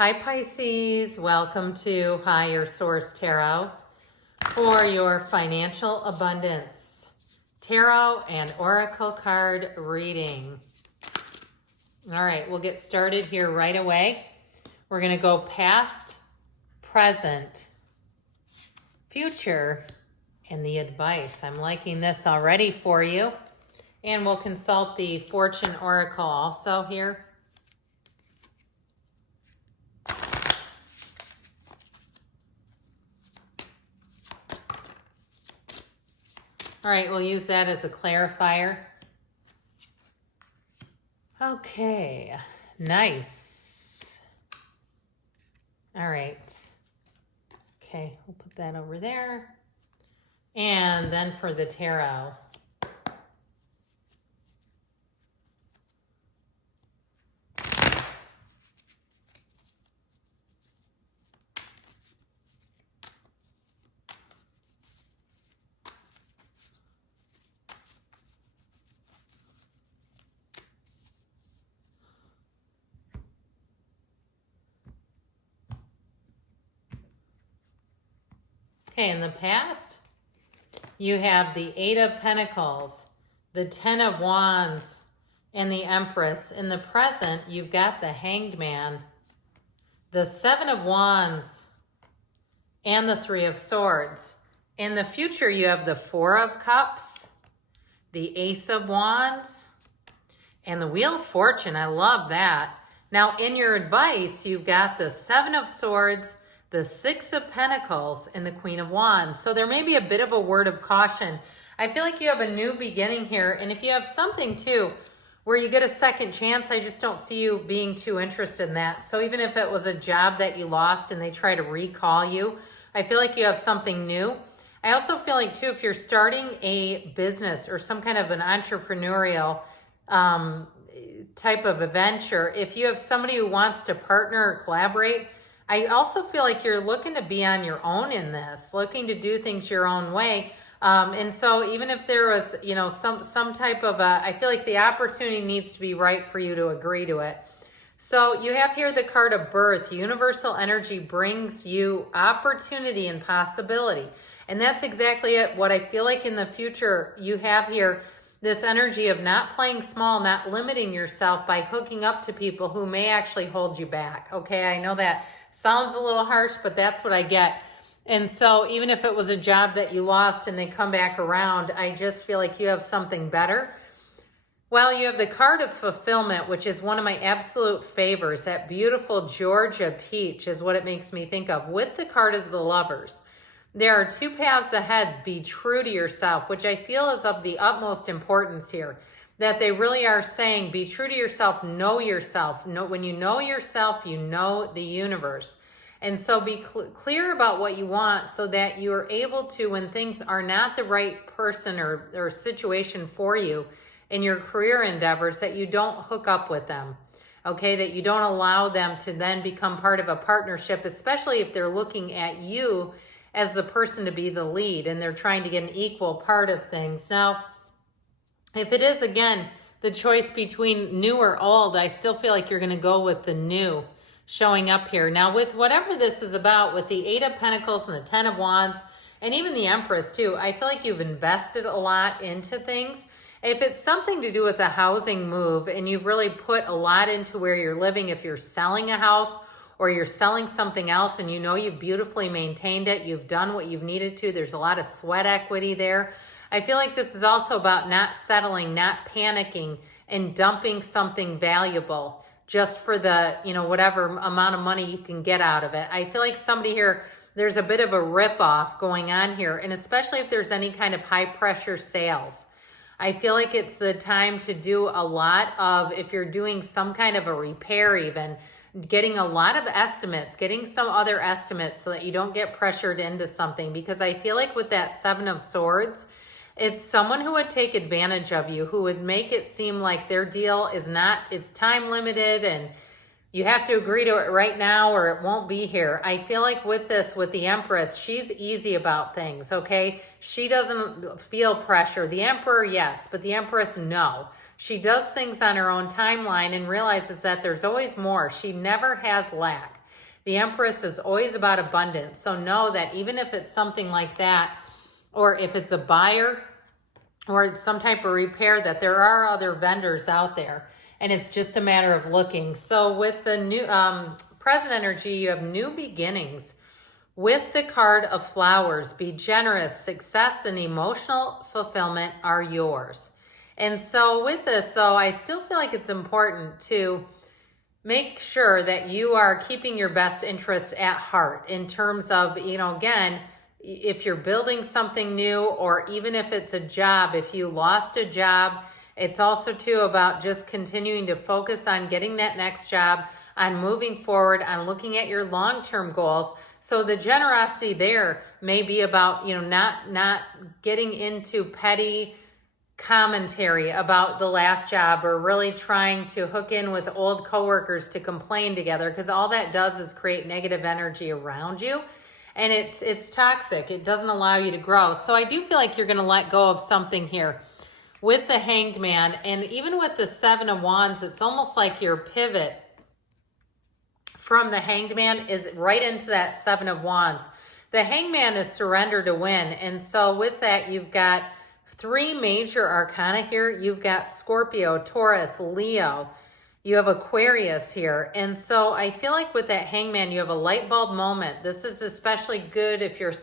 Hi Pisces, welcome to Higher Source Tarot for your financial abundance tarot and oracle card reading. All right, we'll get started here right away. We're going to go past, present, future, and the advice. I'm liking this already for you. And we'll consult the Fortune Oracle also here. All right, we'll use that as a clarifier. Okay, nice. All right. Okay, we'll put that over there. And then for the tarot. Okay, in the past, you have the Eight of Pentacles, the Ten of Wands, and the Empress. In the present, you've got the Hanged Man, the Seven of Wands, and the Three of Swords. In the future, you have the Four of Cups, the Ace of Wands, and the Wheel of Fortune. I love that. Now, in your advice, you've got the Seven of Swords, the Six of Pentacles, and the Queen of Wands. So there may be a bit of a word of caution. I feel like you have a new beginning here. And if you have something too, where you get a second chance, I just don't see you being too interested in that. So even if it was a job that you lost and they try to recall you, I feel like you have something new. I also feel like too, if you're starting a business or some kind of an entrepreneurial type of adventure, if you have somebody who wants to partner or collaborate, I also feel like you're looking to be on your own in this, looking to do things your own way. And so even if there was, you know, some type of I feel like the opportunity needs to be right for you to agree to it. So you have here the card of birth. Universal energy brings you opportunity and possibility. And that's exactly it. What I feel like in the future, you have here this energy of not playing small, not limiting yourself by hooking up to people who may actually hold you back. Okay, I know that sounds a little harsh, but that's what I get. And so even if it was a job that you lost and they come back around, I just feel like you have something better. Well, you have the card of fulfillment, which is one of my absolute favors. That beautiful Georgia peach is what it makes me think of with the card of the lovers. There are two paths ahead. Be true to yourself, which I feel is of the utmost importance here. That they really are saying, be true to yourself, know yourself. When you know yourself, you know the universe. And so be clear about what you want so that you're able to, when things are not the right person or situation for you in your career endeavors, that you don't hook up with them. Okay, that you don't allow them to then become part of a partnership, especially if they're looking at you as the person to be the lead and they're trying to get an equal part of things. Now, if it is, again, the choice between new or old, I still feel like you're going to go with the new showing up here. Now, with whatever this is about, with the Eight of Pentacles and the Ten of Wands, and even the Empress too, I feel like you've invested a lot into things. If it's something to do with a housing move and you've really put a lot into where you're living, if you're selling a house or you're selling something else and you know you've beautifully maintained it, you've done what you've needed to, there's a lot of sweat equity there. I feel like this is also about not settling, not panicking, and dumping something valuable just for the, you know, whatever amount of money you can get out of it. I feel like somebody here, there's a bit of a rip-off going on here, and especially if there's any kind of high-pressure sales. I feel like it's the time to do a lot of, if you're doing some kind of a repair even, getting a lot of estimates, getting some other estimates so that you don't get pressured into something. Because I feel like with that Seven of Swords, it's someone who would take advantage of you, who would make it seem like their deal is not, it's time limited and you have to agree to it right now or it won't be here. I feel like with this, with the Empress, she's easy about things, okay? She doesn't feel pressure. The Emperor, yes, but the Empress, no. She does things on her own timeline and realizes that there's always more. She never has lack. The Empress is always about abundance. So know that even if it's something like that, or if it's a buyer or it's some type of repair, that there are other vendors out there, and it's just a matter of looking. So with the new present energy, you have new beginnings. With the card of flowers, be generous, success and emotional fulfillment are yours. And so with this, so I still feel like it's important to make sure that you are keeping your best interests at heart in terms of, again, if you're building something new, or even if it's a job, if you lost a job, it's also too about just continuing to focus on getting that next job, on moving forward, on looking at your long-term goals. So the generosity there may be about, not getting into petty commentary about the last job, or really trying to hook in with old coworkers to complain together, because all that does is create negative energy around you, and it's toxic. It doesn't allow you to grow. So I do feel like you're going to let go of something here with the Hanged Man, and even with the Seven of Wands, it's almost like your pivot from the Hanged Man is right into that Seven of Wands. The Hanged Man is surrender to win. And so with that, you've got three major arcana here. You've got Scorpio, Taurus, Leo. You have Aquarius here. And so I feel like with that Hanged Man, you have a light bulb moment. This is especially good if you're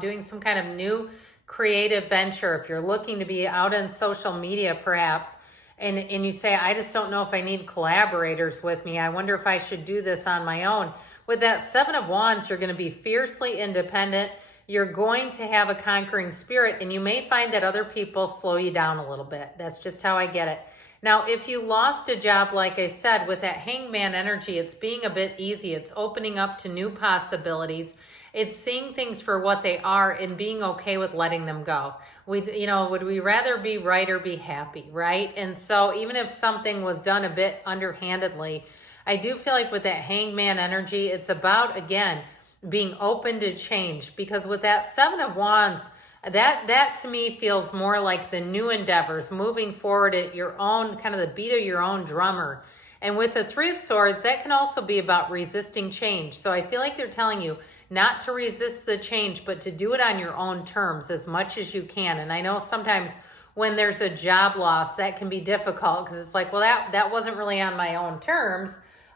doing some kind of new creative venture, if you're looking to be out on social media perhaps, and you say, I just don't know if I need collaborators with me. I wonder if I should do this on my own. With that Seven of Wands, you're going to be fiercely independent. You're going to have a conquering spirit, and you may find that other people slow you down a little bit. That's just how I get it. Now, if you lost a job, like I said, with that Hanged Man energy, it's being a bit easy. It's opening up to new possibilities. It's seeing things for what they are and being okay with letting them go. Would we rather be right or be happy, right? And so even if something was done a bit underhandedly, I do feel like with that Hanged Man energy, it's about, again, being open to change. Because with that Seven of Wands, that to me feels more like the new endeavors, moving forward at your own, kind of the beat of your own drummer. And with the Three of Swords, that can also be about resisting change. So I feel like they're telling you not to resist the change, but to do it on your own terms as much as you can. And I know sometimes when there's a job loss, that can be difficult, because it's like, well, that wasn't really on my own terms.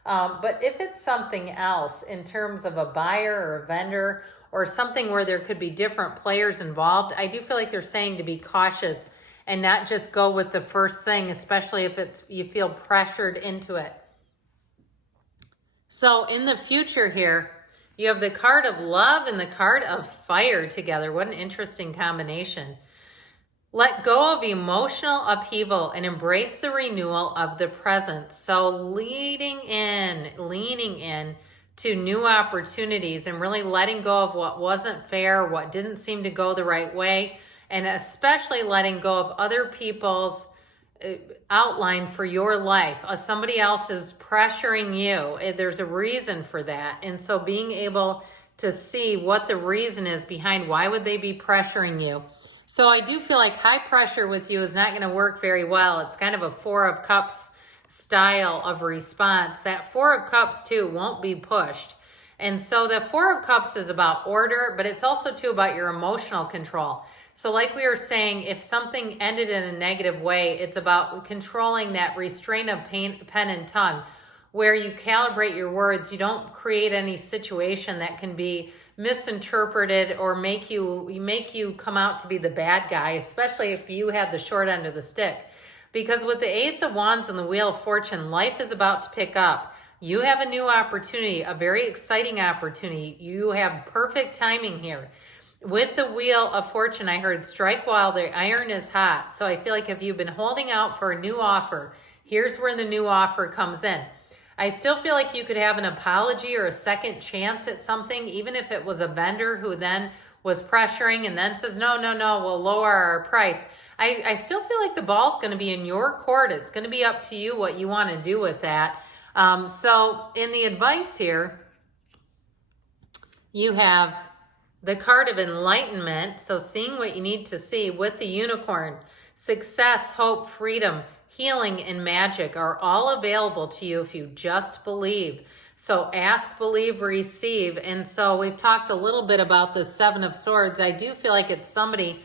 But if it's something else in terms of a buyer or a vendor, or something where there could be different players involved, I do feel like they're saying to be cautious and not just go with the first thing, especially if you feel pressured into it. So in the future here, you have the card of love and the card of fire together. What an interesting combination. Let go of emotional upheaval and embrace the renewal of the present. So leaning in to new opportunities, and really letting go of what wasn't fair, what didn't seem to go the right way, and especially letting go of other people's outline for your life. Somebody else is pressuring you. There's a reason for that. And so being able to see what the reason is behind why would they be pressuring you. So I do feel like high pressure with you is not going to work very well. It's kind of a Four of Cups style of response. That Four of Cups too won't be pushed. And so the Four of Cups is about order, but it's also too about your emotional control. So like we were saying, if something ended in a negative way, it's about controlling that restraint of pen and tongue, where you calibrate your words. You don't create any situation that can be misinterpreted or make you come out to be the bad guy, especially if you had the short end of the stick. Because with the Ace of Wands and the Wheel of Fortune, life is about to pick up. You have a new opportunity, a very exciting opportunity. You have perfect timing here. With the Wheel of Fortune, I heard strike while the iron is hot. So I feel like if you've been holding out for a new offer, here's where the new offer comes in. I still feel like you could have an apology or a second chance at something, even if it was a vendor who then was pressuring and then says, no, we'll lower our price. I still feel like the ball's going to be in your court. It's going to be up to you what you want to do with that. So in the advice here, you have the card of enlightenment. So seeing what you need to see with the unicorn, success, hope, freedom, healing, and magic are all available to you if you just believe. So ask, believe, receive. And so we've talked a little bit about the Seven of Swords. I do feel like it's somebody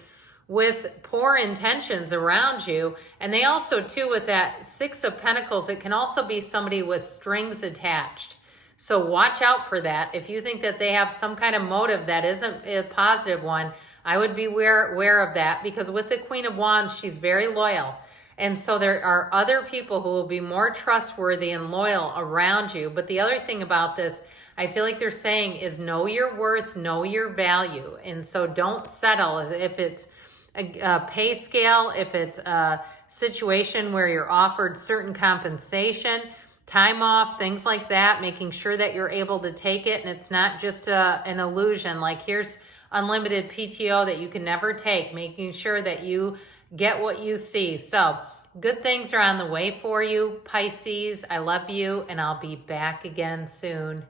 with poor intentions around you. And they also, too, with that Six of Pentacles, it can also be somebody with strings attached. So watch out for that. If you think that they have some kind of motive that isn't a positive one, I would be aware of that, because with the Queen of Wands, she's very loyal. And so there are other people who will be more trustworthy and loyal around you. But the other thing about this, I feel like they're saying, is know your worth, know your value. And so don't settle if it's a pay scale, if it's a situation where you're offered certain compensation, time off, things like that, making sure that you're able to take it and it's not just an illusion, like here's unlimited PTO that you can never take, making sure that you get what you see. So good things are on the way for you, Pisces. I love you, and I'll be back again soon.